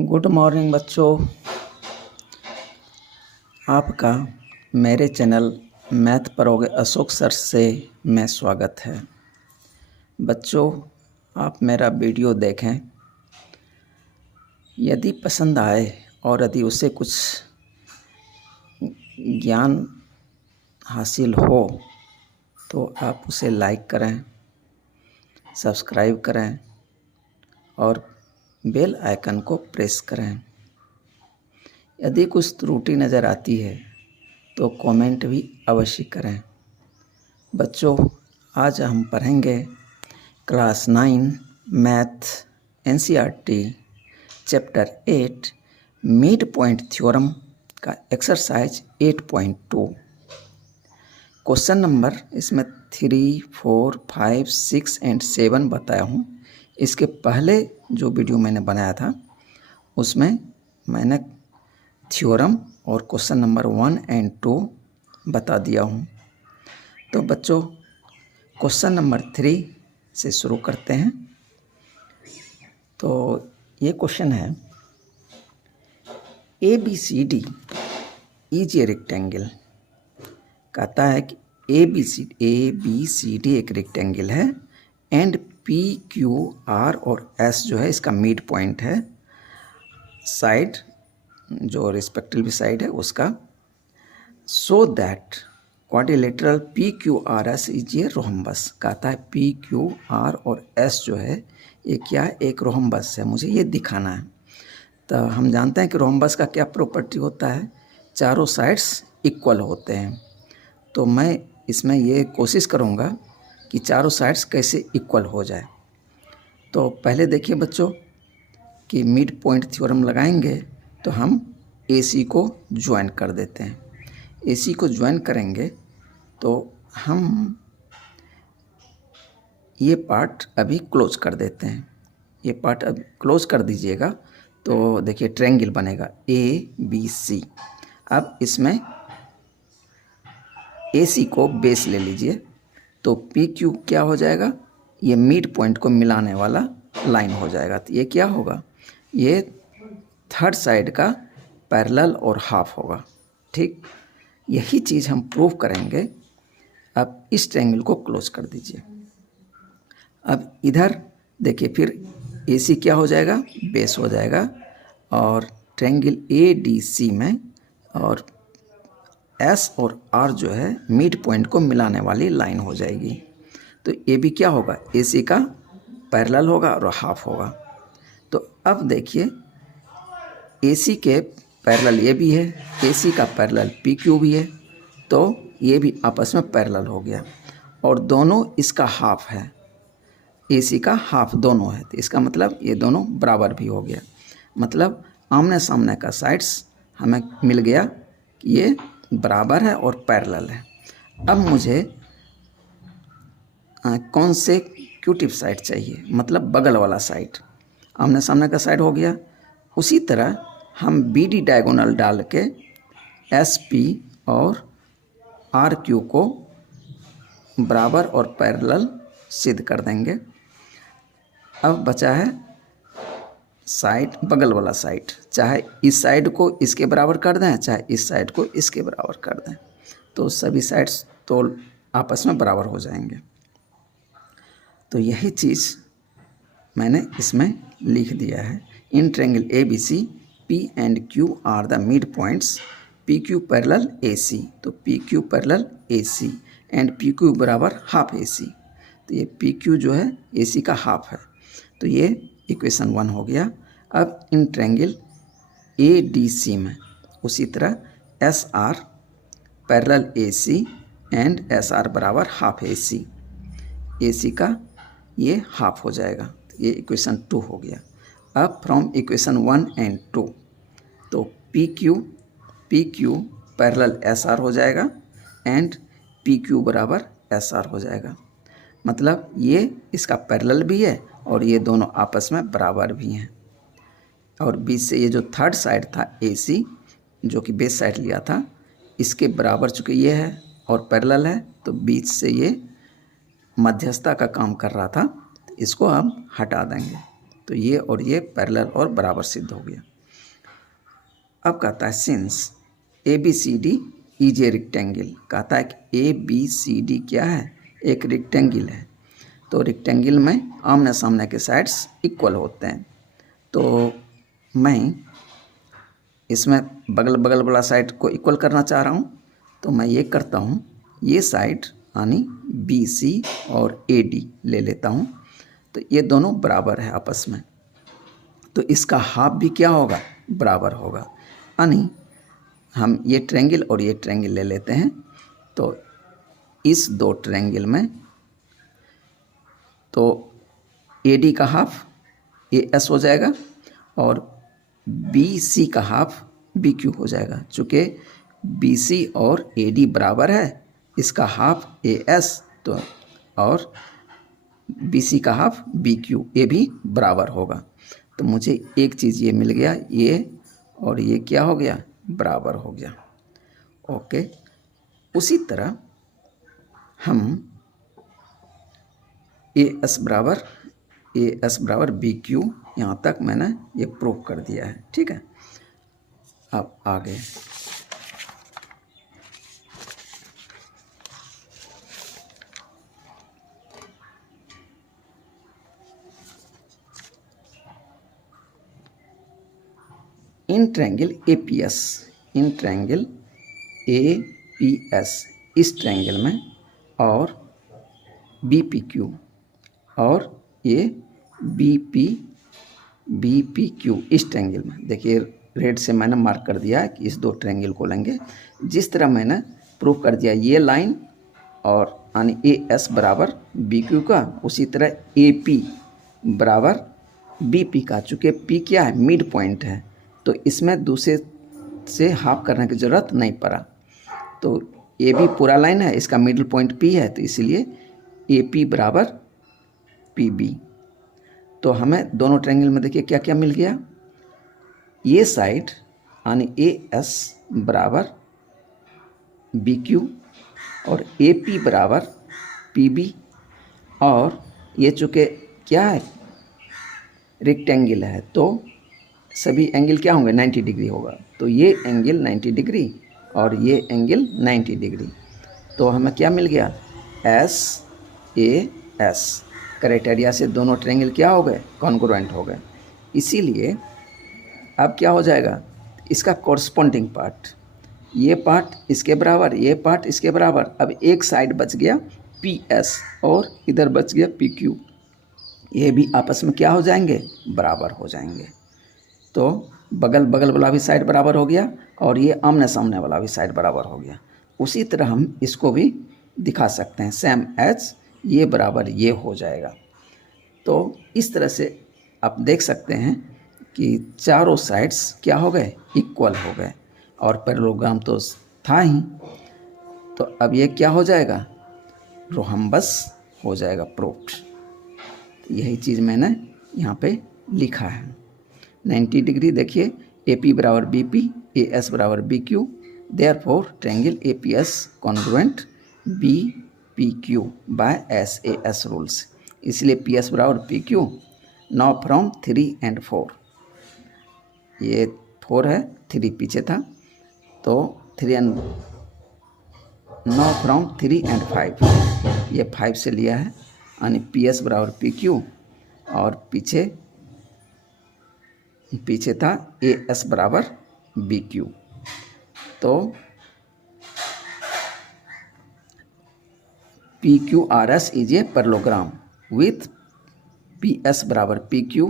Good morning बच्चों। आपका मेरे चैनल मैथ पढ़ोगे अशोक सर से मैं स्वागत है। बच्चों, आप मेरा वीडियो देखें, यदि पसंद आए और यदि उससे कुछ ज्ञान हासिल हो तो आप उसे लाइक करें, सब्सक्राइब करें और बेल आइकन को प्रेस करें। यदि कुछ त्रुटि नज़र आती है तो कमेंट भी अवश्य करें। बच्चों, आज हम पढ़ेंगे class 9 math NCERT chapter 8 mid point theorem का एक्सरसाइज 8.2। क्वेश्चन नंबर इसमें 3, 4, 5, 6 एंड 7 बताया हूँ। इसके पहले जो वीडियो मैंने बनाया था उसमें मैंने थ्योरम और क्वेश्चन नंबर 1 एंड 2 बता दिया हूँ। तो बच्चों, क्वेश्चन नंबर 3 से शुरू करते हैं। तो ये क्वेश्चन है, ABCD इज ए रेक्टेंगल। कहता है कि ABCD एक रेक्टेंगल है एंड PQR और S जो है इसका मिड पॉइंट है, साइड जो रिस्पेक्टिव साइड है उसका। So that quadrilateral PQRS is a rhombus. कहता है PQR और S जो है ये क्या है, एक रोहम्बस है, मुझे ये दिखाना है। तो हम जानते हैं कि रोहम्बस का क्या प्रॉपर्टी होता है, चारों साइड्स इक्वल होते हैं। तो मैं इसमें ये कोशिश करूँगा कि चारों साइड्स कैसे इक्वल हो जाए। तो पहले देखिए बच्चों कि मिड पॉइंट थ्योरम लगाएंगे तो हम AC को ज्वाइन कर देते हैं। AC को ज्वाइन करेंगे तो हम ये पार्ट अभी क्लोज कर देते हैं। ये पार्ट अब क्लोज कर दीजिएगा तो देखिए ट्रायंगल बनेगा ABC। अब इसमें AC को बेस ले लीजिए तो PQ क्या हो जाएगा, ये मिड पॉइंट को मिलाने वाला लाइन हो जाएगा। तो ये क्या होगा, ये थर्ड साइड का पैरेलल और हाफ होगा। ठीक, यही चीज़ हम प्रूव करेंगे। अब इस ट्रायंगल को क्लोज कर दीजिए। अब इधर देखिए फिर AC क्या हो जाएगा, बेस हो जाएगा और ट्रायंगल ADC में और S और R जो है मिड पॉइंट को मिलाने वाली लाइन हो जाएगी। तो ये भी क्या होगा, AC का पैरेलल होगा और हाफ होगा। तो अब देखिए AC के पैरेलल ये भी है, AC का पैरेलल PQ भी है, तो ये भी आपस में पैरेलल हो गया और दोनों इसका हाफ है, AC का हाफ दोनों है। तो इसका मतलब ये दोनों बराबर भी हो गया। मतलब आमने सामने का साइड्स हमें मिल गया कि ये बराबर है और पैरेलल है। अब मुझे कौन से क्यूटिव साइड चाहिए, मतलब बगल वाला साइड। आमने सामने का साइड हो गया। उसी तरह हम BD डायगोनल डाल के SP और RQ को बराबर और पैरेलल सिद्ध कर देंगे। अब बचा है साइड, बगल वाला साइड। चाहे इस साइड को इसके बराबर कर दें, चाहे इस साइड को इसके बराबर कर दें, तो सभी साइड्स तो आपस में बराबर हो जाएंगे। तो यही चीज़ मैंने इसमें लिख दिया है। In triangle ABC P and Q are the mid points, PQ parallel AC, तो PQ parallel AC and PQ बराबर हाफ AC। तो ये PQ जो है AC का हाफ है। तो ये इक्वेशन 1 हो गया। अब इन ट्रायंगल ADC में उसी तरह SR parallel AC and SR बराबर हाफ AC का ये हाफ हो जाएगा। तो ये इक्वेशन 2 हो गया। अब फ्रॉम इक्वेशन 1 एंड 2 तो PQ पैरेलल SR हो जाएगा एंड PQ बराबर SR हो जाएगा। मतलब ये इसका पैरेलल भी है और ये दोनों आपस में बराबर भी हैं। और बीच से ये जो थर्ड साइड था AC जो कि बेस साइड लिया था, इसके बराबर चूँकि ये है और पैरेलल है, तो बीच से ये मध्यस्थता का काम कर रहा था, इसको हम हटा देंगे। तो ये और ये पैरेलल और बराबर सिद्ध हो गया। अब कहता है since A B C D is a rectangle, कहता है कि ए बी सी डी क्या है, एक रेक्टेंगल है। तो रेक्टेंगल में आमने सामने के साइड्स इक्वल होते हैं। तो मैं इसमें बगल बगल वाला साइड को इक्वल करना चाह रहा हूँ, तो मैं ये करता हूँ, ये साइड यानी बी सी और ए डी ले लेता हूँ। तो ये दोनों बराबर है आपस में, तो इसका हाफ भी क्या होगा, बराबर होगा। यानी हम ये ट्रायंगल और ये ट्रायंगल ले लेते हैं। तो इस दो ट्रायंगल में तो ए डी का हाफ ए एस हो जाएगा और बी सी का हाफ बी क्यू हो जाएगा। चूँकि बी सी और ए डी बराबर है, इसका हाफ ए एस तो और बी सी का हाफ बी क्यू, ये भी बराबर होगा। तो मुझे एक चीज़ ये मिल गया, ये और ये क्या हो गया, बराबर हो गया। ओके, उसी तरह हम ए एस बराबर बी क्यू, यहाँ तक मैंने ये प्रूव कर दिया है। ठीक है, अब आगे इन ट्रायंगल एपीएस इस ट्रायंगल में और बीपीक्यू और ये बीपीक्यू इस ट्रायंगल में, देखिए रेड से मैंने मार्क कर दिया है कि इस दो ट्रायंगल को लेंगे। जिस तरह मैंने प्रूव कर दिया ये लाइन और यानी ए एस बराबर बी क्यू का, उसी तरह ए पी बराबर बी पी का। चूँकि पी क्या है, मिड पॉइंट है, तो इसमें दूसरे से हाफ करने की ज़रूरत नहीं पड़ा। तो ए बी पूरा लाइन है, इसका मिडिल पॉइंट पी है, तो इसीलिए ए पी बराबर पी बी। तो हमें दोनों ट्रायंगल में देखिए क्या क्या मिल गया, ये साइड यानी ए एस बराबर बी क्यू और ए पी बराबर पी बी, और ये चूँकि क्या है, रेक्टेंगल है, तो सभी एंगल क्या होंगे, 90 डिग्री होगा। तो ये एंगल 90 डिग्री और ये एंगल 90 डिग्री। तो हमें क्या मिल गया, एस ए एस क्राइटेरिया से दोनों ट्रायंगल क्या हो गए, कॉन्ग्रुएंट हो गए। इसीलिए अब क्या हो जाएगा, इसका कॉरस्पॉन्डिंग पार्ट, ये पार्ट इसके बराबर, ये पार्ट इसके बराबर। अब एक साइड बच गया पी एस और इधर बच गया पी क्यू, ये भी आपस में क्या हो जाएंगे, बराबर हो जाएंगे। तो बगल बगल वाला भी साइड बराबर हो गया और ये आमने सामने वाला भी साइड बराबर हो गया। उसी तरह हम इसको भी दिखा सकते हैं, सेम एज ये बराबर ये हो जाएगा। तो इस तरह से आप देख सकते हैं कि चारों साइड्स क्या हो गए, इक्वल हो गए, और पैरेललोग्राम तो था ही। तो अब ये क्या हो जाएगा, रोहम्बस हो जाएगा प्रूफ्ड। यही चीज़ मैंने यहाँ पे लिखा है। 90 डिग्री देखिए, ए पी बराबर बी पी, ए एस बराबर B Q, therefore triangle A P S congruent B P Q by S A S rules. इसलिए पी एस बराबर P Q. Now from 3 and 4, ये 4 है, 3 पीछे था, तो 3 and नाउ फ्रॉम 3 and 5, ये 5 से लिया है, यानी पी एस बराबर पी क्यू और पीछे था ए एस बराबर बी क्यू। तो P Q R S is a parallelogram with P S बराबर P Q,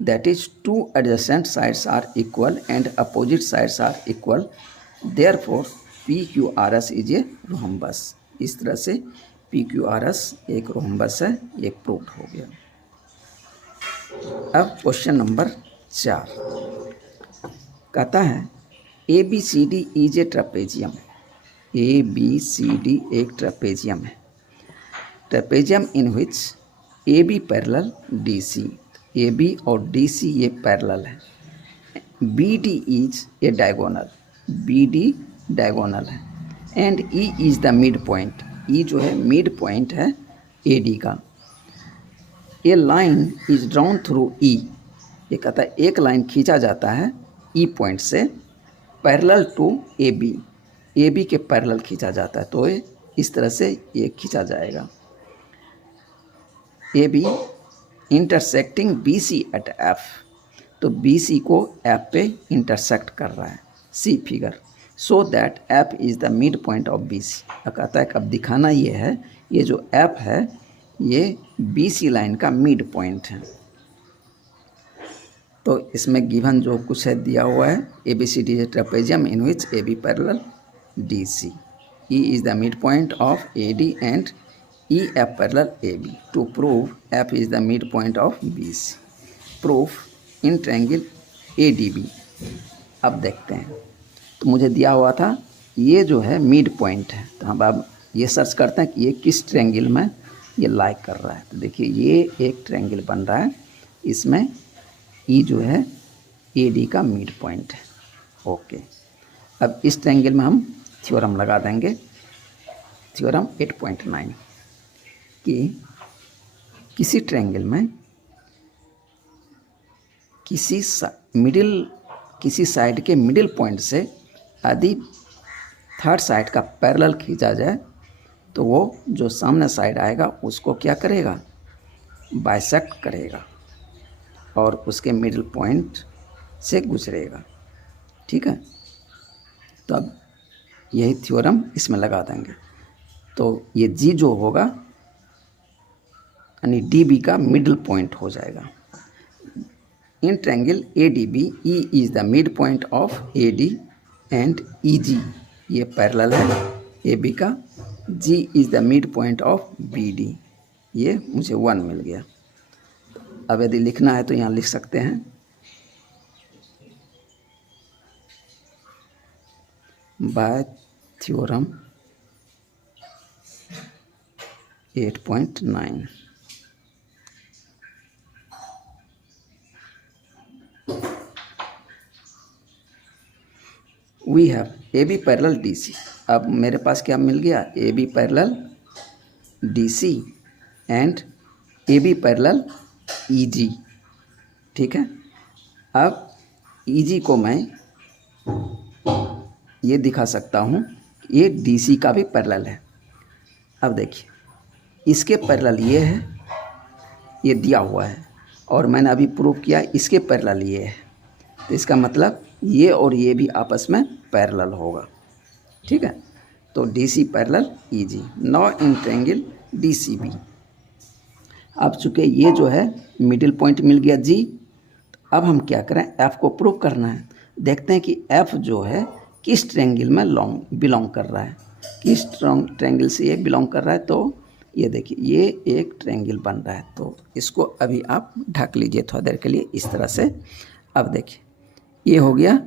that is 2 adjacent sides are equal and opposite sides are equal, therefore P Q R S is a rhombus. इस तरह से P Q R S एक rhombus है, ये proved हो गया। अब क्वेश्चन नंबर 4 कहता है A B C D is a trapezium. A B C D एक ट्रेपेजियम है, trapezium in which A B parallel D C, A B और डी सी ये पैरेलल है। B D is a diagonal, B D diagonal है, and E is the mid point, E जो है mid point है A D का। A line is drawn through E, ये कहता है एक लाइन खींचा जाता है ई पॉइंट से पैरेलल टू ए बी के पैरेलल खींचा जाता है, तो ये इस तरह से ये खींचा जाएगा। A B intersecting B C at F, तो बी सी को एफ पे इंटरसेक्ट कर रहा है, see figure, so that F is the mid point of B C. कहता है कि अब दिखाना ये है, ये जो एफ है ये बी सी लाइन का मिड पॉइंट है। तो इसमें गिवन जो कुछ है दिया हुआ है, A B C D is trapezium in which A B parallel D C, E is the mid point of A D and E F parallel A B, to prove F is the mid point of B C, proof in triangle A D B. अब देखते हैं, तो मुझे दिया हुआ था ये जो है मिड पॉइंट है, तो हम अब ये सर्च करते हैं कि ये किस ट्रायंगल में ये लाइक कर रहा है। तो देखिए ये एक ट्रायंगल बन रहा है, इसमें ई जो है ए डी का मिड पॉइंट है। ओके, अब इस ट्रायंगल में हम थ्योरम लगा देंगे, थ्योरम 8.9 कि किसी ट्रायंगल में किसी साइड के मिडिल पॉइंट से यदि थर्ड साइड का पैरेलल खींचा जाए तो वो जो सामने साइड आएगा उसको क्या करेगा, बाइसेक्ट करेगा और उसके मिडिल पॉइंट से गुजरेगा। ठीक है, तो अब यही थ्योरम इसमें लगा देंगे, तो ये जी जो होगा यानी डी बी का मिडिल पॉइंट हो जाएगा। In triangle A D B, E is the mid point of A D and E G, ये पैरेलल है ए बी का, G is the mid point of B D, ये मुझे 1 मिल गया। अब यदि लिखना है तो यहाँ लिख सकते हैं, by theorem 8.9 we have A B parallel D C. अब मेरे पास क्या मिल गया, A B parallel D C and A B parallel E G. ठीक है, अब ई जी को मैं ये दिखा सकता हूँ, ये डी सी का भी पैरेलल है। अब देखिए इसके पैरेलल ये है, ये दिया हुआ है, और मैंने अभी प्रूव किया इसके पैरेलल ये है, तो इसका मतलब ये और ये भी आपस में पैरेलल होगा। ठीक है, तो D C parallel E G. Now in triangle D C B, अब चूँकि ये जो है मिडिल पॉइंट मिल गया जी, अब हम क्या करें, एफ़ को प्रूव करना है। देखते हैं कि एफ़ जो है किस ट्रायंगल में बिलोंग कर रहा है, किस ट्रायंगल से ये बिलोंग कर रहा है। तो ये देखिए ये एक ट्रायंगल बन रहा है, तो इसको अभी आप ढक लीजिए थोड़ा देर के लिए इस तरह से। अब देखिए ये हो गया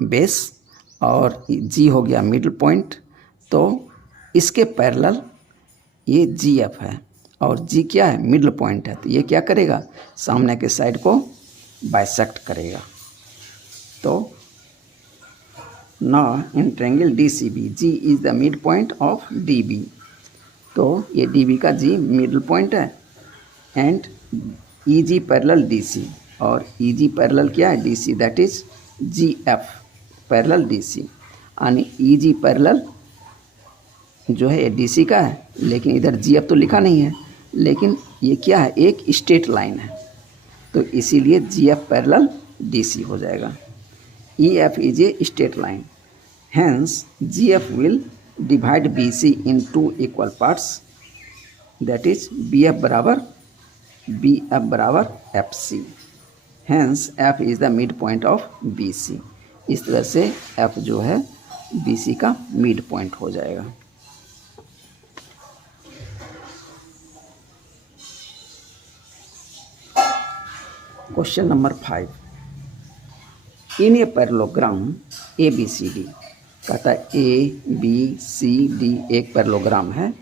बेस और जी हो गया मिडिल पॉइंट, तो इसके पैरेलल ये जी एफ है और जी क्या है, मिडिल पॉइंट है, तो ये क्या करेगा, सामने के साइड को बाइसेक्ट करेगा। तो now in triangle D C B, G is the mid point of D B, तो ये डी बी का जी मिडिल पॉइंट है and E G parallel D C, और ई जी पैरेलल क्या है, D C, that is G F parallel D C, यानी E G parallel जो है ये डी सी का है, लेकिन इधर जी एफ तो लिखा नहीं है, लेकिन ये क्या है, एक स्ट्रेट लाइन है, तो इसीलिए G F parallel D C हो जाएगा। E F is a straight line, hence G F will divide B C in 2 equal parts, that is B F बराबर F C, hence F is the mid point of B C. इस तरह से F जो है B C का mid point हो जाएगा। Question number 5, in a parallelogram A B C D, कहता है ए बी सी डी एक पैरेललोग्राम है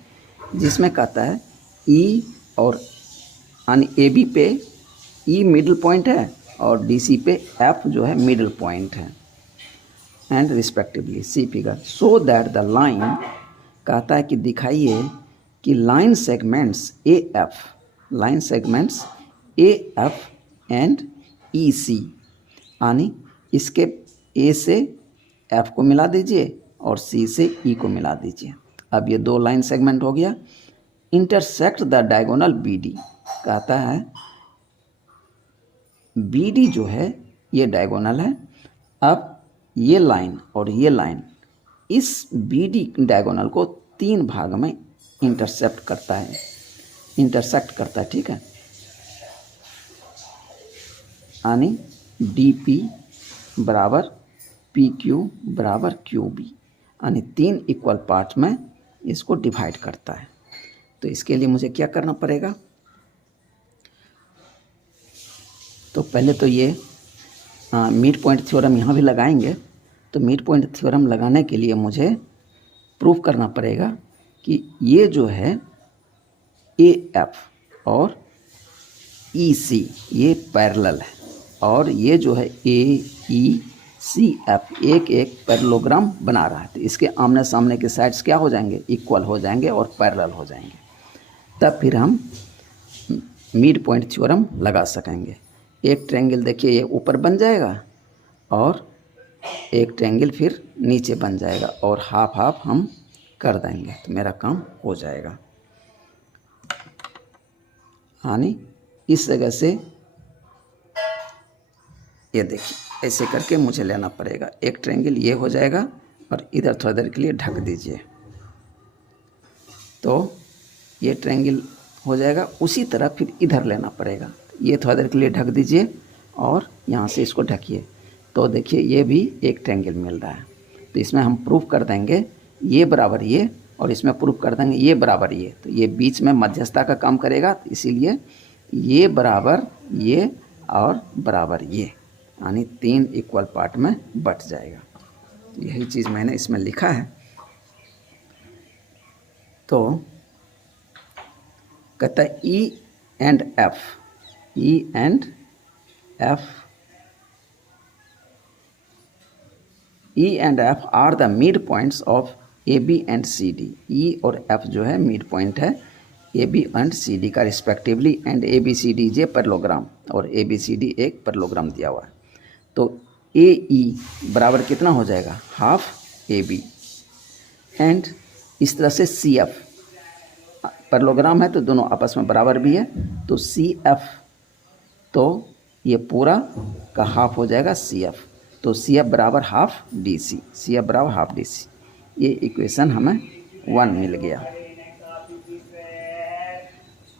जिसमें कहता है ई और यानी ए बी पे ई मिडिल पॉइंट है और डी सी पे एफ जो है मिडिल पॉइंट है, and respectively see figure, so that the line, कहता है कि दिखाइए कि line segments A F and E C, यानी इसके ए से एफ को मिला दीजिए और सी से ई को मिला दीजिए। अब ये दो लाइन सेगमेंट हो गया। Intersect the diagonal B D, कहता है बी डी जो है ये डायगोनल है। अब ये लाइन और ये लाइन इस बी डी डायगोनल को 3 भाग में इंटरसेक्ट करता है, ठीक है। यानी डी पी बराबर पी क्यू बराबर क्यू बी, यानी 3 इक्वल पार्ट में इसको डिवाइड करता है। तो इसके लिए मुझे क्या करना पड़ेगा, तो पहले तो ये मिड पॉइंट थ्योरम यहाँ भी लगाएंगे। तो मिड पॉइंट थ्योरम लगाने के लिए मुझे प्रूव करना पड़ेगा कि ये जो है ए एफ और ई सी ये पैरेलल है, और ये जो है ए ई सी एफ एक एक पैरेललोग्राम बना रहा है। तो इसके आमने सामने के साइड्स क्या हो जाएंगे, इक्वल हो जाएंगे और पैरेलल हो जाएंगे। तब फिर हम मिड पॉइंट थ्योरम लगा सकेंगे। एक ट्रायंगल देखिए ये ऊपर बन जाएगा और एक ट्रायंगल फिर नीचे बन जाएगा, और हाफ हाफ हम कर देंगे तो मेरा काम हो जाएगा। यानी इस जगह से ये देखिए ऐसे करके मुझे लेना पड़ेगा। एक ट्रायंगल ये हो जाएगा और इधर थोड़ा देर के लिए ढक दीजिए, तो ये ट्रायंगल हो जाएगा। उसी तरह फिर इधर लेना पड़ेगा, ये थोड़ा देर के लिए ढक दीजिए और यहाँ से इसको ढकिए, तो देखिए ये भी एक ट्रायंगल मिल रहा है। तो इसमें हम प्रूफ कर देंगे ये बराबर ये, और इसमें प्रूफ कर देंगे ये बराबर ये। तो ये बीच में मध्यस्थता का काम करेगा, तो इसीलिए ये बराबर ये और बराबर ये, यानी 3 इक्वल पार्ट में बट जाएगा। यही चीज़ मैंने इसमें लिखा है। तो कहता है E and F are the mid points of A B and C D. E और एफ जो है मिड पॉइंट है A B and C D का respectively, and A B C D J parallelogram, और ए बी सी डी एक parallelogram दिया हुआ है। तो ए ई बराबर कितना हो जाएगा, हाफ ए बी, एंड इस तरह से सी एफ पैरेललोग्राम है तो दोनों आपस में बराबर भी है, तो सी एफ, तो ये पूरा का हाफ हो जाएगा सी एफ। तो सी एफ बराबर half D C, C F बराबर हाफ डी सी। ये इक्वेशन हमें 1 मिल गया।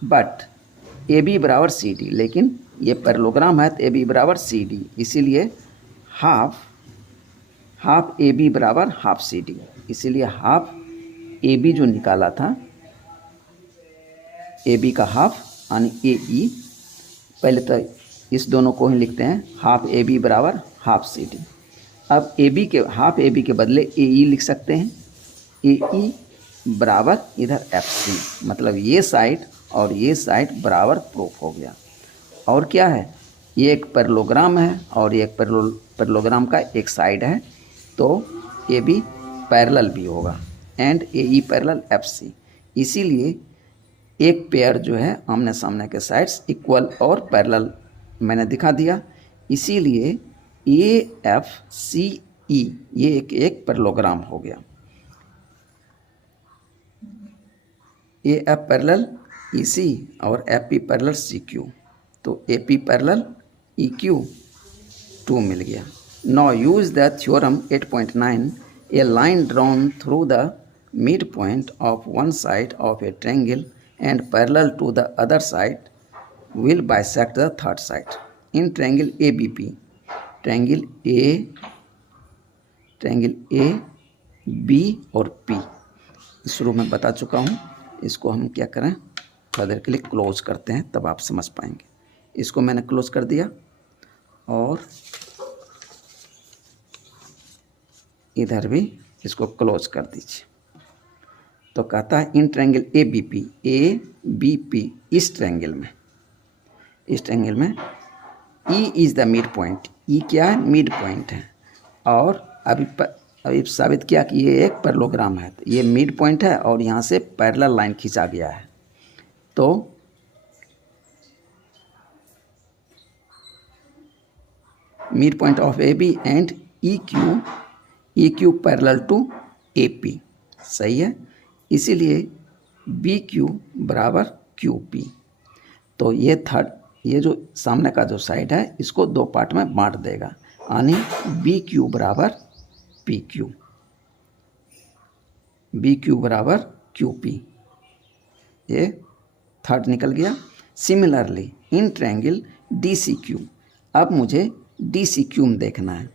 बट ए बी बराबर सी डी, लेकिन ये पैरेललोग्राम है तो ए बी बराबर सी डी, इसीलिए हाफ ए बी बराबर हाफ सी डी। इसीलिए हाफ ए बी जो निकाला था, ए बी का हाफ यानी ए ई, पहले तो इस दोनों को ही लिखते हैं, हाफ ए बी बराबर हाफ सी डी। अब ए बी के हाफ ए बी के बदले ए ई लिख सकते हैं, ए ई बराबर इधर एफ सी, मतलब ये साइड और ये साइड बराबर प्रूफ हो गया। और क्या है, ये एक पैरेललोग्राम है और ये एक पैरेललोग्राम का एक साइड है, तो ए बी पैरेलल भी होगा, and A E parallel F C. इसीलिए एक पेयर जो है आमने सामने के साइड्स इक्वल और पैरेलल मैंने दिखा दिया। इसीलिए ए एफ सी ई ये एक पैरेललोग्राम हो गया। A F parallel E C और F P parallel C Q, तो A P parallel E Q 2 मिल गया। Now use the theorem 8.9, a line drawn through the mid point of one side of a triangle and parallel to the other side will bisect the third side in triangle ABP. triangle A B और P शुरू में बता चुका हूँ। इसको हम क्या करें, थोड़ा देर के लिए क्लोज करते हैं, तब आप समझ पाएंगे। इसको मैंने क्लोज कर दिया और इधर भी इसको क्लोज कर दीजिए। तो कहता है in triangle A B P, इस ट्रायंगल में E is the mid point. E क्या है, मिड पॉइंट है, और अभी साबित किया कि ये एक पैरेललोग्राम है, तो ये मिड पॉइंट है और यहाँ से पैरेलल लाइन खींचा गया है। तो mid point of A B and E Q parallel to A P, सही है। इसीलिए बी क्यू बराबर क्यू पी। तो ये जो सामने का जो साइड है इसको दो पार्ट में बांट देगा, यानी बी क्यू बराबर पी क्यू, बी क्यू बराबर क्यू पी, ये थर्ड निकल गया। Similarly in triangle D C Q, अब मुझे डी सी क्यू में देखना है।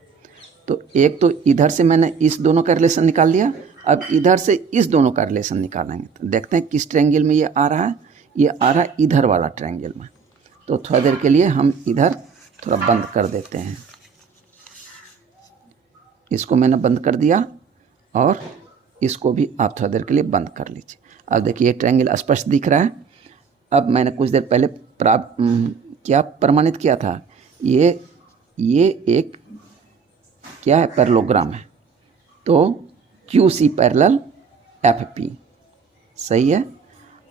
तो एक तो इधर से मैंने इस दोनों का रिलेशन निकाल लिया, अब इधर से इस दोनों का रिलेशन निकालेंगे। तो देखते हैं किस ट्रायंगल में ये आ रहा है। ये आ रहा है इधर वाला ट्रायंगल में। तो थोड़ा देर के लिए हम इधर थोड़ा बंद कर देते हैं। इसको मैंने बंद कर दिया और इसको भी आप थोड़ा देर के लिए बंद कर लीजिए। अब देखिए ये ट्रायंगल स्पष्ट दिख रहा है। अब मैंने कुछ देर पहले क्या प्रमाणित किया था, ये एक क्या है, पैरेललोग्राम है। तो Q C parallel F P, सही है।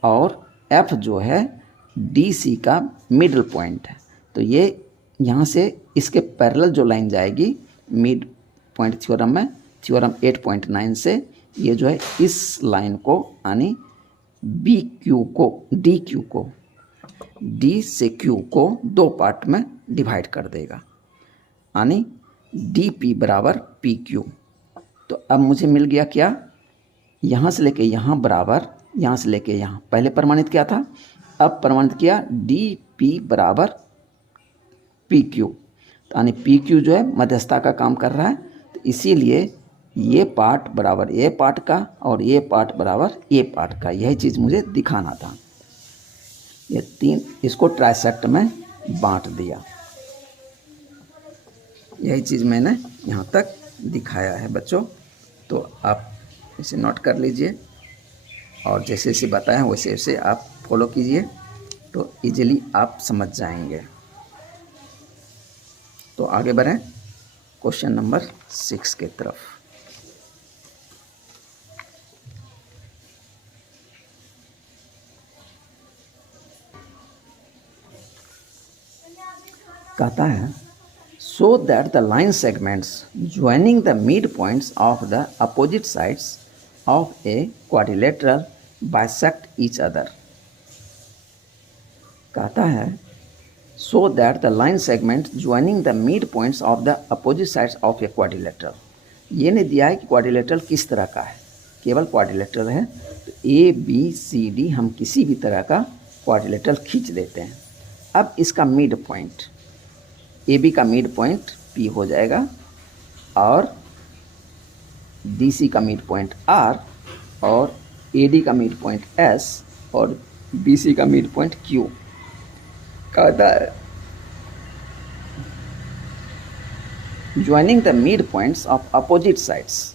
और एफ जो है डी सी का मिडल पॉइंट है। तो ये यहाँ से इसके पैरेलल जो लाइन जाएगी मिड पॉइंट थ्योरम में, थ्योरम 8.9 से ये जो है इस लाइन को यानी बी क्यू को डी से क्यू को दो पार्ट में डिवाइड कर देगा, यानी डी पी बराबर पी क्यू। तो अब मुझे मिल गया क्या, यहाँ से लेके यहाँ बराबर, यहाँ से लेके यहाँ पहले प्रमाणित किया था, अब प्रमाणित किया डी पी बराबर पी क्यू। तो यानी पी क्यू जो है मध्यस्थता का काम कर रहा है। तो इसीलिए ये पार्ट बराबर ए पार्ट का और ये पार्ट बराबर ए पार्ट का, यही चीज़ मुझे दिखाना था। ये तीन इसको ट्राइसेक्ट में बांट दिया, यही चीज़ मैंने यहाँ तक दिखाया है बच्चों। तो आप इसे नोट कर लीजिए और जैसे जैसे बताया वैसे वैसे आप फॉलो कीजिए, तो इजीली आप समझ जाएंगे। तो आगे बढ़ें क्वेश्चन नंबर 6 के तरफ। कहता है so that the line segments joining the midpoints of the opposite sides of a quadrilateral bisect each other। कहता है so that the line segments joining the midpoints of the opposite sides of a quadrilateral। ये नहीं दिया है कि quadrilateral किस तरह का है, केवल क्वाड्रिलेटरल है। तो ए बी सी डी हम किसी भी तरह का क्वाड्रिलेटरल खींच देते हैं। अब इसका मिड पॉइंट ए बी का मिड पॉइंट पी हो जाएगा और डी सी का मिड पॉइंट आर और ए डी का मिड पॉइंट एस और बी सी का मिड पॉइंट क्यू। कहता है joining the mid points of opposite sides.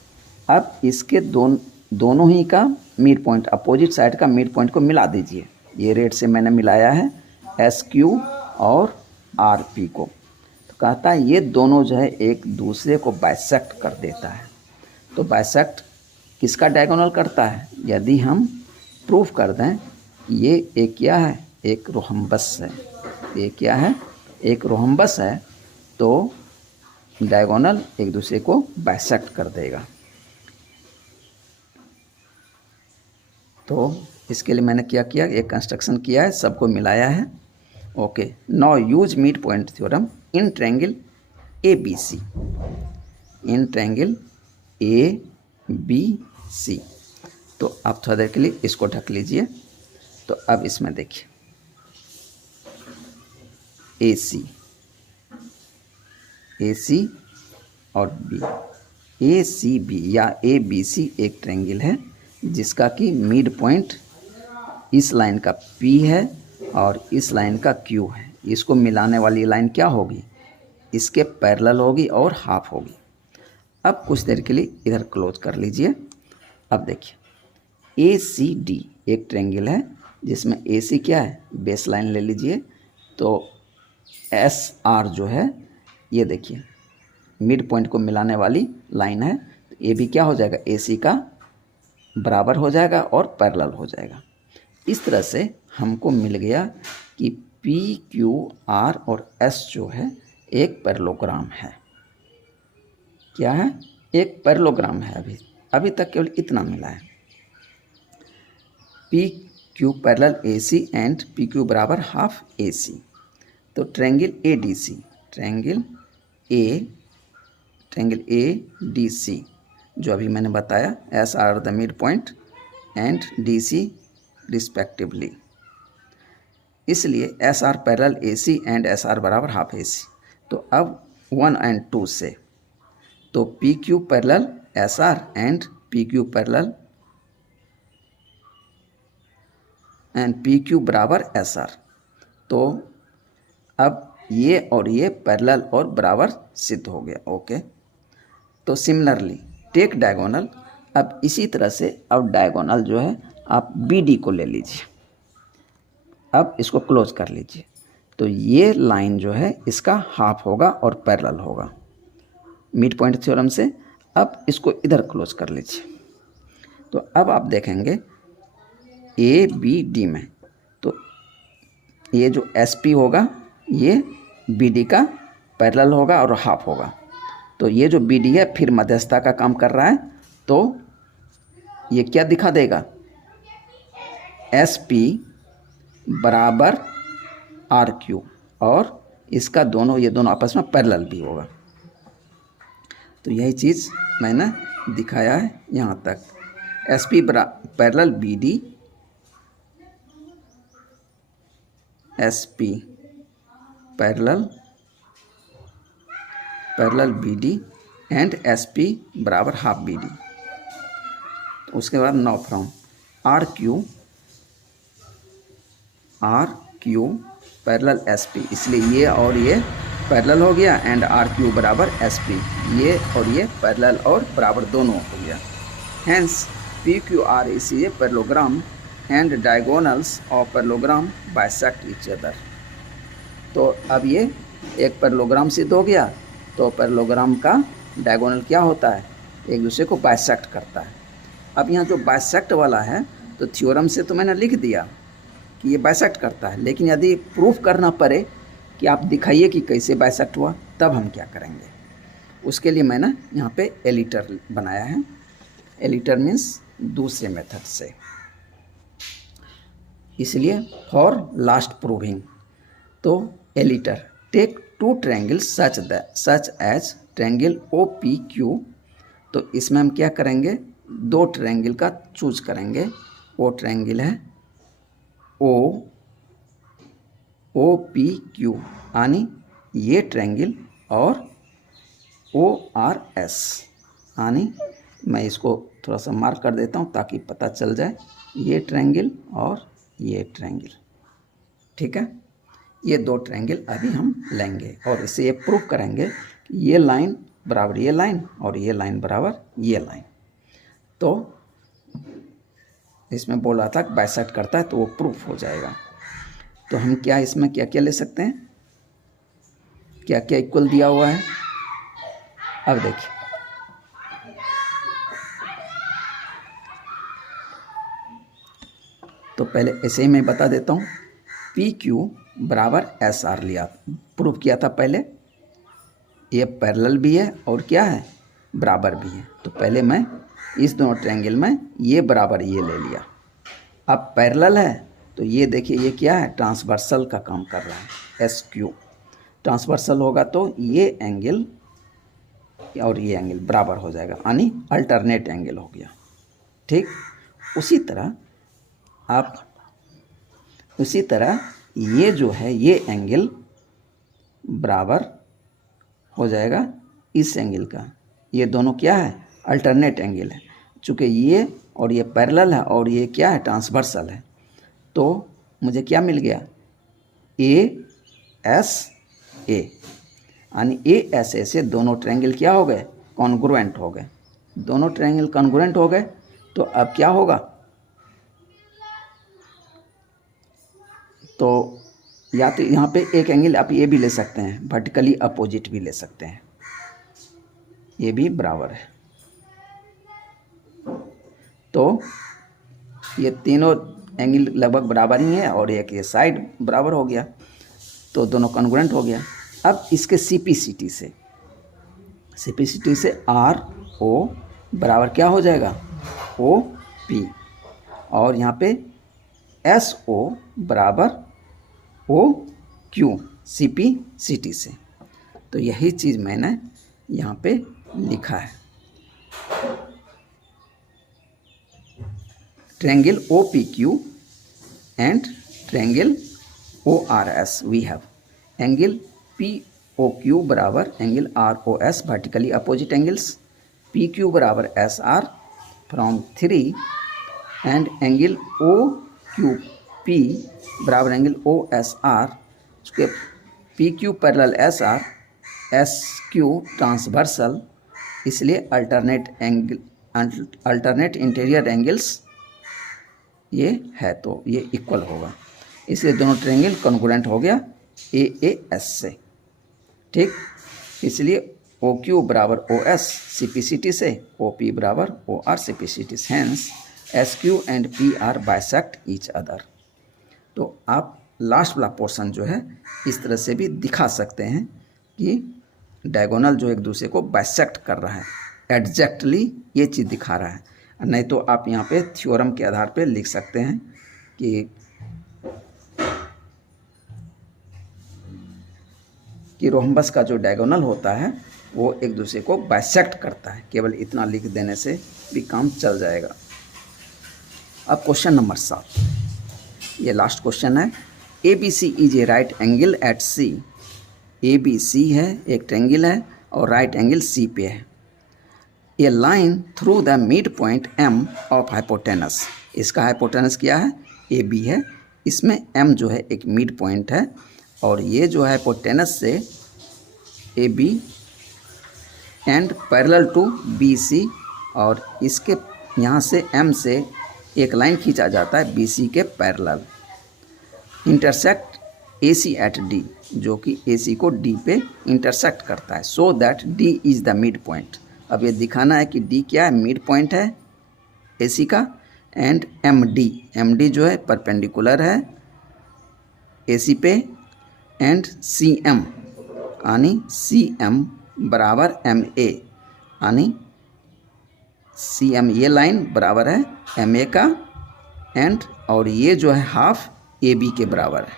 अब इसके दोनों ही का मिड पॉइंट, अपोजिट साइड का मिड पॉइंट को मिला दीजिए। ये रेट से मैंने मिलाया है एस क्यू और आर पी को। कहता है ये दोनों जो है एक दूसरे को बाइसेक्ट कर देता है। तो बाइसेक्ट किसका डायगोनल करता है, यदि हम प्रूफ कर दें ये एक क्या है, एक रोहम्बस है। ये क्या है, एक रोहम्बस है। तो डायगोनल एक दूसरे को बाइसेक्ट कर देगा। तो इसके लिए मैंने क्या किया, एक कंस्ट्रक्शन किया है, सबको मिलाया है। Okay, now use mid point theorem in triangle A B C, in triangle A B C. तो आप थोड़ा देर के लिए इसको ढक लीजिए। तो अब इसमें देखिए ए सी और बी, ए सी बी या ए बी सी एक ट्रायंगल है जिसका कि मिड पॉइंट इस लाइन का P है और इस लाइन का Q है। इसको मिलाने वाली लाइन क्या होगी, इसके पैरेलल होगी और हाफ होगी। अब कुछ देर के लिए इधर क्लोज कर लीजिए। अब देखिए ए सी डी एक ट्रायंगल है जिसमें ए सी क्या है, बेस लाइन ले लीजिए। तो एस आर जो है ये देखिए मिड पॉइंट को मिलाने वाली लाइन है। तो ए भी क्या हो जाएगा, ए सी का बराबर हो जाएगा और पैरेलल हो जाएगा। इस तरह से हमको मिल गया कि पी क्यू आर और एस जो है एक पैरेललोग्राम है। क्या है? एक पैरेललोग्राम है। अभी तक केवल इतना मिला है। P Q parallel A C and P Q बराबर हाफ ए सी। तो triangle A D C, triangle A D C जो अभी मैंने बताया, S R the mid point and D C respectively, इसलिए S R parallel A C and S R बराबर half A C. तो अब 1 और 2 से, तो P Q parallel S R and P Q parallel and P Q बराबर S R. तो अब ये और ये पैरेलल और बराबर सिद्ध हो गया। ओके, तो सिमिलरली टेक डायगोनल। अब इसी तरह से अब डायगोनल जो है आप बी डी को ले लीजिए। अब इसको क्लोज कर लीजिए। तो ये लाइन जो है इसका हाफ होगा और पैरेलल होगा मिड पॉइंट थ्योरम से। अब इसको इधर क्लोज कर लीजिए। तो अब आप देखेंगे ए बी डी में, तो ये जो एस पी होगा ये बी डी का पैरेलल होगा और हाफ होगा। तो ये जो बी डी है फिर मध्यस्थता का काम कर रहा है, तो ये क्या दिखा देगा? एस पी बराबर आर क्यू, और इसका ये दोनों आपस में पैरेलल भी होगा। तो यही चीज़ मैंने दिखाया है यहाँ तक। S P parallel B D, S P parallel B D and S P बराबर हाफ बी डी। तो उसके बाद now from R Q parallel S P, इसलिए ये और ये पैरेलल हो गया एंड आर क्यू बराबर एस पी, ये और ये पैरेलल और बराबर दोनों हो गया। Hence P Q R A C a parallelogram and diagonals of parallelogram bisect each other. तो अब ये एक पैरेललोग्राम सिद्ध हो गया। तो पैरेललोग्राम का डायगोनल क्या होता है? एक दूसरे को बाइसेक्ट करता है। अब यहाँ जो बाइसेक्ट वाला है, तो थ्योरम से तो मैंने लिख दिया कि ये बाइसेक्ट करता है, लेकिन यदि प्रूफ करना पड़े कि आप दिखाइए कि कैसे बाइसेक्ट हुआ, तब हम क्या करेंगे? उसके लिए मैंने यहाँ पे एलिटर बनाया है। एलिटर मीन्स दूसरे मेथड से, इसलिए फॉर लास्ट प्रूविंग। तो aliter take two triangles such as triangle O P Q. तो इसमें हम क्या करेंगे? दो ट्रायंगल का चूज करेंगे। वो ट्रायंगल है ओ पी क्यू, यानी ये ट्रायंगल और ओ आर एस, यानी मैं इसको थोड़ा सा मार्क कर देता हूँ ताकि पता चल जाए, ये ट्रायंगल और ये ट्रायंगल। ठीक है, ये दो ट्रायंगल अभी हम लेंगे और इसे ये प्रूफ करेंगे कि ये लाइन बराबर ये लाइन और ये लाइन बराबर ये लाइन। तो इसमें बोल रहा था बाइसेक्ट करता है, तो वो प्रूफ हो जाएगा। तो हम क्या इसमें क्या क्या ले सकते हैं? क्या क्या इक्वल दिया हुआ है? अब देखिए, तो पहले ऐसे ही मैं बता देता हूँ। पी क्यू बराबर एस आर लिया, प्रूफ किया था पहले। ये पैरेलल भी है और क्या है? बराबर भी है। तो पहले मैं इस दोनों ट्रायंगल में ये बराबर ये ले लिया। अब पैरेलल है तो ये देखिए, ये क्या है? ट्रांसवर्सल का काम कर रहा है। एस क्यू ट्रांसवर्सल होगा तो ये एंगल और ये एंगल बराबर हो जाएगा, यानी अल्टरनेट एंगल हो गया। ठीक, उसी तरह ये जो है ये एंगल बराबर हो जाएगा इस एंगल का। ये दोनों क्या है? अल्टरनेट एंगल है। चूँकि ये और ये पैरेलल है और ये क्या है? ट्रांसवर्सल है। तो मुझे क्या मिल गया? ए एस ए, यानी ए एस ए से दोनों ट्रायंगल क्या हो गए? कॉन्ग्रुएंट हो गए। दोनों ट्रायंगल कॉन्ग्रुएंट हो गए तो अब क्या होगा? तो या तो यहाँ पे एक एंगल आप ये भी ले सकते हैं, वर्टिकली अपोजिट भी ले सकते हैं, ये भी बराबर है। तो ये तीनों एंगल लगभग बराबर ही है और एक ये साइड बराबर हो गया, तो दोनों कॉन्ग्रुएंट हो गया। अब इसके CPCT से RO बराबर क्या हो जाएगा, OP, और यहाँ पे SO बराबर OQ CPCT से। तो यही चीज़ मैंने यहाँ पे लिखा है। Triangle OPQ and triangle ORS we have angle POQ बराबर angle ROS vertically opposite angles, PQ बराबर SR from 3 and angle OQP बराबर एंगल OSR, चूँकि PQ parallel SR, SQ transversal, इसलिए अल्टरनेट इंटीरियर एंगल्स ये है, तो ये इक्वल होगा, इसलिए दोनों ट्रायंगल कॉन्ग्रुएंट हो गया AAS से। ठीक, इसलिए OQ बराबर OS CPCT से, OP बराबर OR CPCT से, hence SQ and PR bisect each other. तो आप लास्ट वाला पोर्शन जो है इस तरह से भी दिखा सकते हैं कि डायगोनल जो एक दूसरे को बाइसेक्ट कर रहा है, एग्जैक्टली ये चीज़ दिखा रहा है। नहीं तो आप यहाँ पे थ्योरम के आधार पे लिख सकते हैं कि रोम्बस का जो डायगोनल होता है वो एक दूसरे को बाइसेक्ट करता है। केवल इतना लिख देने से भी काम चल जाएगा। अब क्वेश्चन नंबर 7, ये लास्ट क्वेश्चन है। ABC is a right angle at C। ABC है, एक ट्रायंगल है और राइट एंगल C पे है। A line through the mid point M of hypotenuse, इसका हाइपोटेनस क्या है, AB है, इसमें M जो है एक मिड पॉइंट है, और ये जो है हाइपोटेनस से AB and parallel to BC, और इसके यहाँ से M से एक लाइन खींचा जाता है BC के parallel, intersect AC at D, जो कि AC को D पे इंटरसेक्ट करता है, so that D is the mid point. अब ये दिखाना है कि D क्या है, मिड पॉइंट है AC का, एंड MD जो है परपेंडिकुलर है AC पे, एंड CM यानी CM बराबर MA, यानी CM ये लाइन बराबर है MA का, एंड और ये जो है हाफ AB के बराबर है,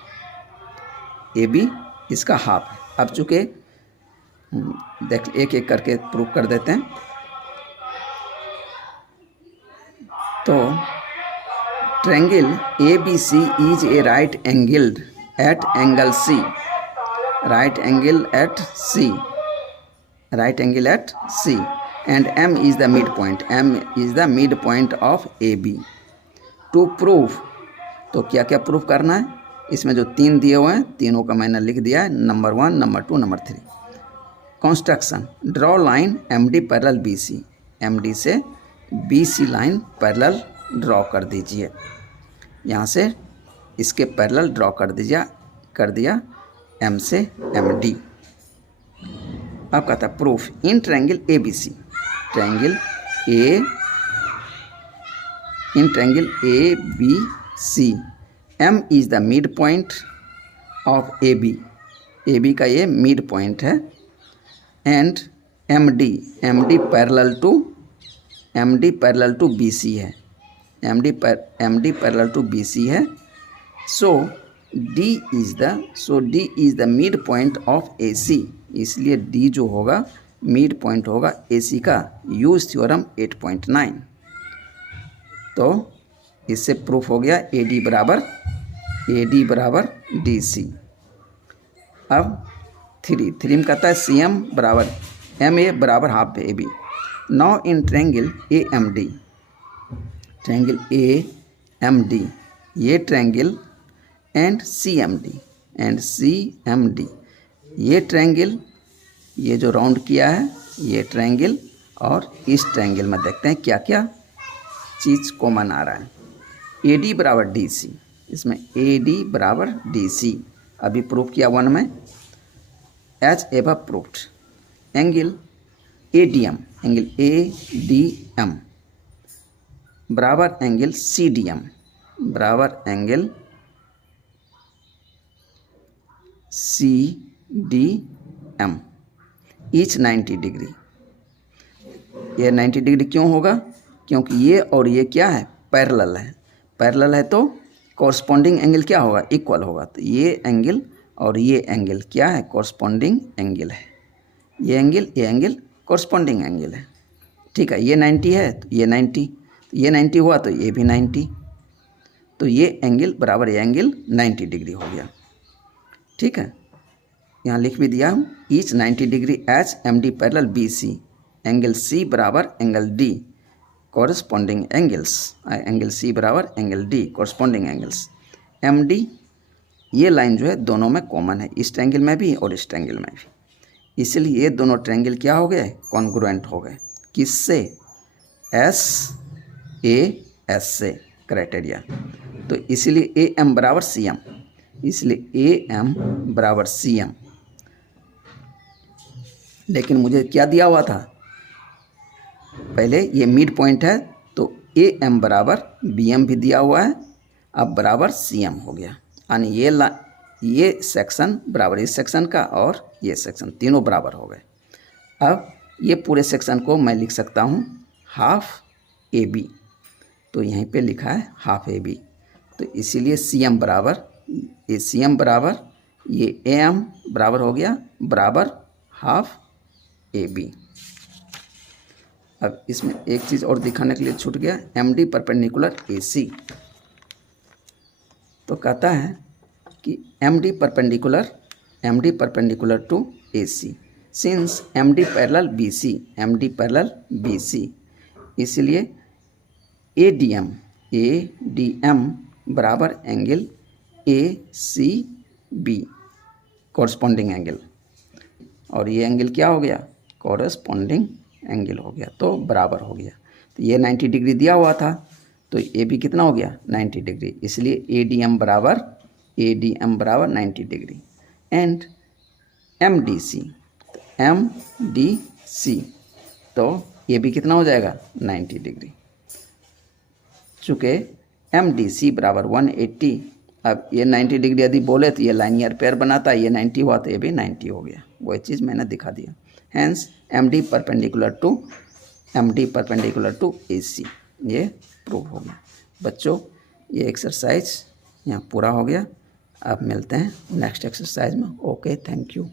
AB इसका हाफ है। अब चूँकि देख एक एक करके प्रूव कर देते हैं। तो triangle ABC is a right angled at angle C, right angle at C and M is the mid point, M is the mid point of AB। To prove, तो क्या क्या प्रूफ करना है, इसमें जो 3 दिए हुए हैं तीनों का मैंने लिख दिया है, number 1, number 2, number 3। Construction, draw line MD parallel BC, MD से BC लाइन पैरेलल ड्रॉ कर दीजिए, यहाँ से इसके पैरेलल ड्रॉ कर दिया M से MD। अब कहता है proof in triangle ABC, in triangle ABC M is the mid point of AB का ये मिड पॉइंट है, and MD parallel to BC है, MD पैरेलल टू BC है, so D is the mid point of AC, इसलिए D जो होगा mid point होगा AC का। Use theorem 8.9। तो इससे प्रूफ हो गया AD बराबर DC। अब 3 में कहता है CM बराबर MA बराबर half AB। Now in triangle AMD, ये ट्रायंगल एंड CMD, ये ट्रायंगल, ये जो राउंड किया है ये ट्रायंगल, और इस ट्रायंगल में देखते हैं क्या क्या चीज़ कॉमन आ रहा है। AD बराबर DC, इसमें AD बराबर DC अभी प्रूफ किया 1 में, as ever proofed. Angle ADM बराबर एंगल CDM बराबर angle CDM M each 90 degree. ये 90 डिग्री क्यों होगा? क्योंकि ये और ये क्या है? पैरेलल है। पैरेलल है तो कॉरस्पॉन्डिंग एंगल क्या होगा? इक्वल होगा। तो ये एंगल और ये एंगल क्या है? कॉरस्पॉन्डिंग एंगल है। ये एंगल कॉरस्पॉन्डिंग एंगल है। ठीक है, ये 90 है तो ये 90, तो ये 90 हुआ तो ये भी 90, तो ये एंगल बराबर ये एंगल 90 डिग्री हो गया। ठीक है, यहाँ लिख भी दिया हम each 90 degree H M D parallel B C, angle C बराबर angle D corresponding angles, angle C बराबर angle D corresponding angles. M D ये लाइन जो है दोनों में कॉमन है, इस ट्रायंगल में भी और इस ट्रायंगल में भी, इसलिए ये दोनों ट्रायंगल क्या हो गए? कॉन्ग्रुएंट हो गए। किससे? एस ए एस से क्राइटेरिया। तो इसलिए ए एम बराबर सी एम, इसलिए ए एम बराबर सी एम। लेकिन मुझे क्या दिया हुआ था? पहले ये मिड पॉइंट है तो ए एम बराबर बी एम भी दिया हुआ है, अब बराबर सी एम हो गया। यानी ये सेक्शन बराबर इस सेक्शन का और ये सेक्शन तीनों बराबर हो गए। अब ये पूरे सेक्शन को मैं लिख सकता हूँ हाफ ए बी, तो यहीं पे लिखा है हाफ ए बी, तो इसीलिए सी एम बराबर ये सी एम बराबर ये ए एम बराबर हो गया बराबर हाफ ए बी। अब इसमें एक चीज़ और दिखाने के लिए छूट गया, M D perpendicular A C. तो कहता है कि M D perpendicular to A C since M D parallel B C, इसलिए ए डी एम बराबर angle A C B corresponding angle, और ये एंगल क्या हो गया? कॉरस्पॉन्डिंग एंगल हो गया, तो बराबर हो गया। तो ये 90 डिग्री दिया हुआ था, तो ए बी कितना हो गया? 90 डिग्री, इसलिए ए डी एम बराबर 90 degree. And M D C, तो ये भी कितना हो जाएगा? 90 डिग्री। चूँकि एम डी सी बराबर 180, अब ये 90 डिग्री यदि बोले तो ये लाइनियर पेयर बनाता है, ये 90 हुआ तो ये भी 90 हो गया, वही चीज़ मैंने दिखा दिया। Hence M D perpendicular to A C, ये प्रूव हो गया। बच्चों ये एक्सरसाइज यहाँ पूरा हो गया, अब मिलते हैं नेक्स्ट एक्सरसाइज में। Okay, thank you.